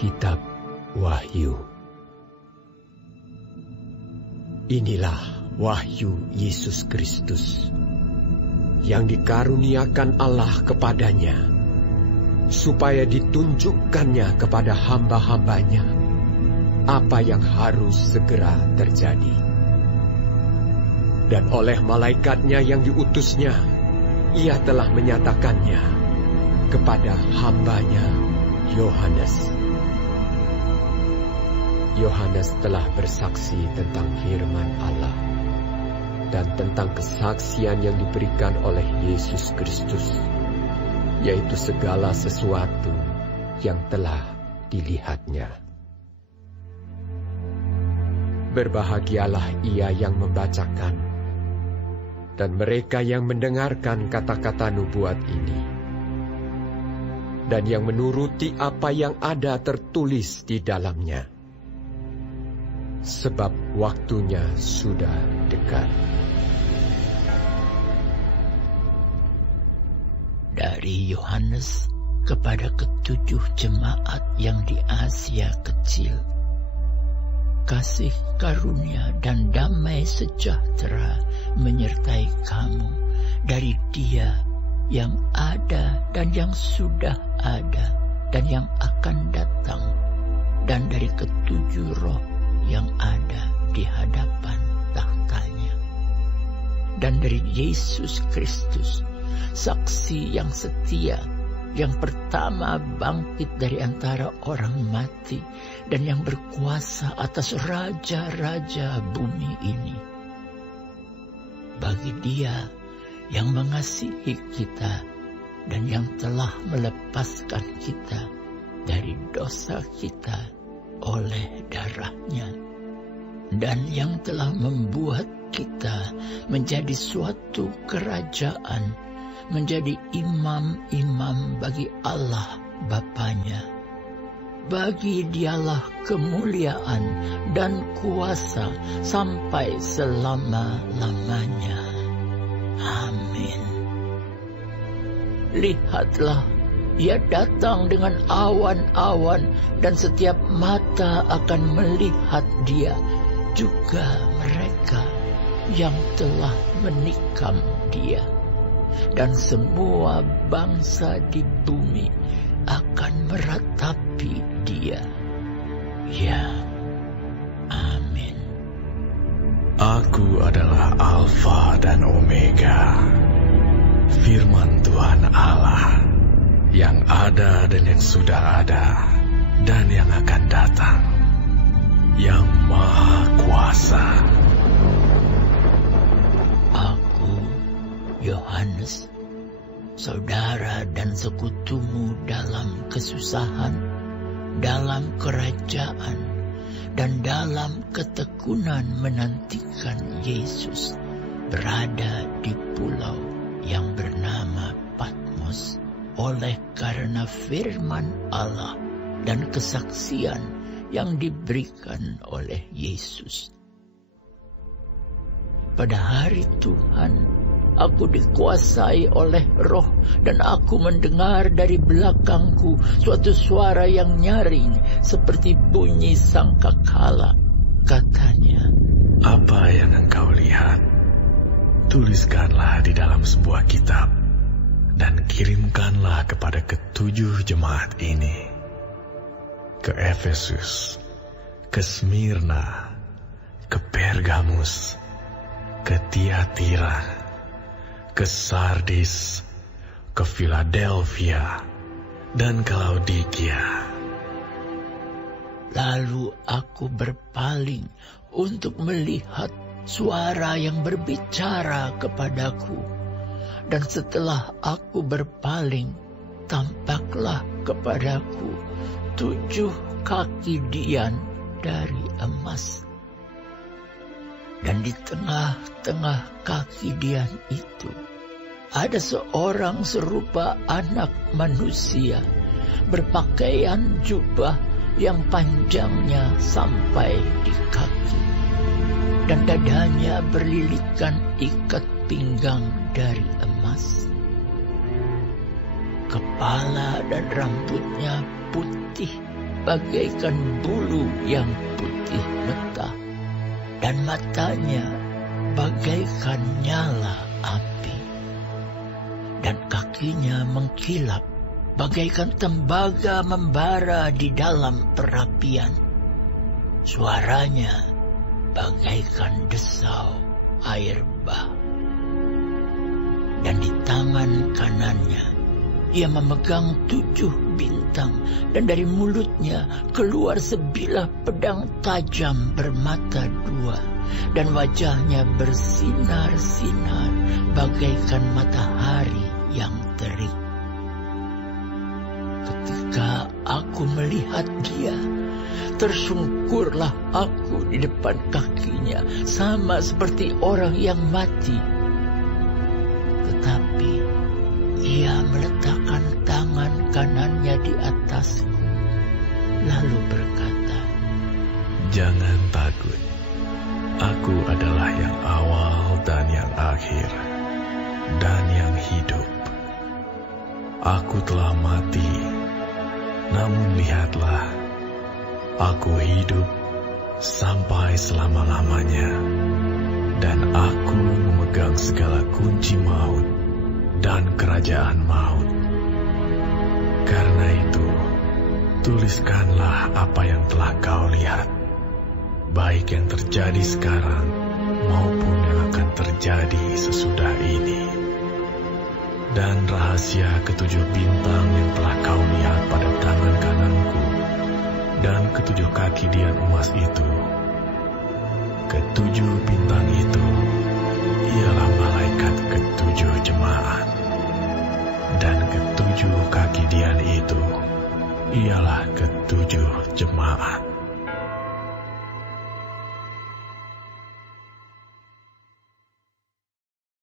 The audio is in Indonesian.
Kitab Wahyu. Inilah wahyu Yesus Kristus yang dikaruniakan Allah kepadanya, supaya ditunjukkannya kepada hamba-hambanya apa yang harus segera terjadi. Dan oleh malaikatnya yang diutusnya, ia telah menyatakannya kepada hambanya Yohanes. Yohanes telah bersaksi tentang firman Allah dan tentang kesaksian yang diberikan oleh Yesus Kristus, yaitu segala sesuatu yang telah dilihatnya. Berbahagialah ia yang membacakan dan mereka yang mendengarkan kata-kata nubuat ini, dan yang menuruti apa yang ada tertulis di dalamnya, sebab waktunya sudah dekat. Dari Yohanes kepada ketujuh jemaat yang di Asia Kecil, kasih karunia dan damai sejahtera menyertai kamu dari Dia yang ada dan yang sudah ada dan yang akan datang, dan dari ketujuh roh yang ada di hadapan tahtanya, dan dari Yesus Kristus, saksi yang setia, yang pertama bangkit dari antara orang mati, dan yang berkuasa atas raja-raja bumi ini. Bagi Dia yang mengasihi kita dan yang telah melepaskan kita dari dosa kita oleh darahnya, dan yang telah membuat kita menjadi suatu kerajaan, menjadi imam-imam bagi Allah Bapanya. Bagi Dialah kemuliaan dan kuasa sampai selama-lamanya. Amin. Lihatlah, Ia datang dengan awan-awan, dan setiap mata akan melihat Dia, juga mereka yang telah menikam Dia. Dan semua bangsa di bumi akan meratapi Dia. Ya, amin. Aku adalah Alfa dan Omega, firman Tuhan Allah, yang ada dan yang sudah ada, dan yang akan datang, yang Maha Kuasa. Aku, Yohanes, saudara dan sekutumu dalam kesusahan, dalam kerajaan, dan dalam ketekunan menantikan Yesus, berada di pulau yang bernama Patmos, oleh karena firman Allah dan kesaksian yang diberikan oleh Yesus. Pada hari Tuhan, aku dikuasai oleh Roh, dan aku mendengar dari belakangku suatu suara yang nyaring seperti bunyi sangkakala. Katanya, "Apa yang engkau lihat, tuliskanlah di dalam sebuah kitab, dan kirimkanlah kepada ketujuh jemaat ini: ke Efesus, ke Smyrna, ke Pergamus, ke Tiatira, ke Sardis, ke Philadelphia, dan ke Laodikia." Lalu aku berpaling untuk melihat suara yang berbicara kepadaku. Dan setelah aku berpaling, tampaklah kepadaku 7 kaki dian dari emas. Dan di tengah-tengah kaki dian itu ada seorang serupa anak manusia, berpakaian jubah yang panjangnya sampai di kaki, dan dadanya berlilitkan ikat pinggang dari emas. Kepala dan rambutnya putih bagaikan bulu yang putih mentah, dan matanya bagaikan nyala api, dan kakinya mengkilap bagaikan tembaga membara di dalam perapian. Suaranya bagaikan desau air bah. Dan di tangan kanannya ia memegang 7 bintang, dan dari mulutnya keluar sebilah pedang tajam bermata 2, dan wajahnya bersinar-sinar bagaikan matahari yang terik. Ketika aku melihat dia, tersungkurlah aku di depan kakinya, sama seperti orang yang mati. Tetapi ia meletakkan tangan kanannya di atasku, lalu berkata, "Jangan takut, aku adalah yang awal dan yang akhir, dan yang hidup. Aku telah mati, namun lihatlah, aku hidup sampai selama-lamanya, dan aku memegang segala kunci maut dan kerajaan maut. Karena itu, tuliskanlah apa yang telah kau lihat, baik yang terjadi sekarang maupun yang akan terjadi sesudah ini. Dan rahasia 7 bintang yang telah kau lihat pada tangan kananku dan 7 kaki dian emas itu. 7 bintang itu ialah malaikat 7 jemaat, dan 7 kaki dian itu ialah 7 jemaat."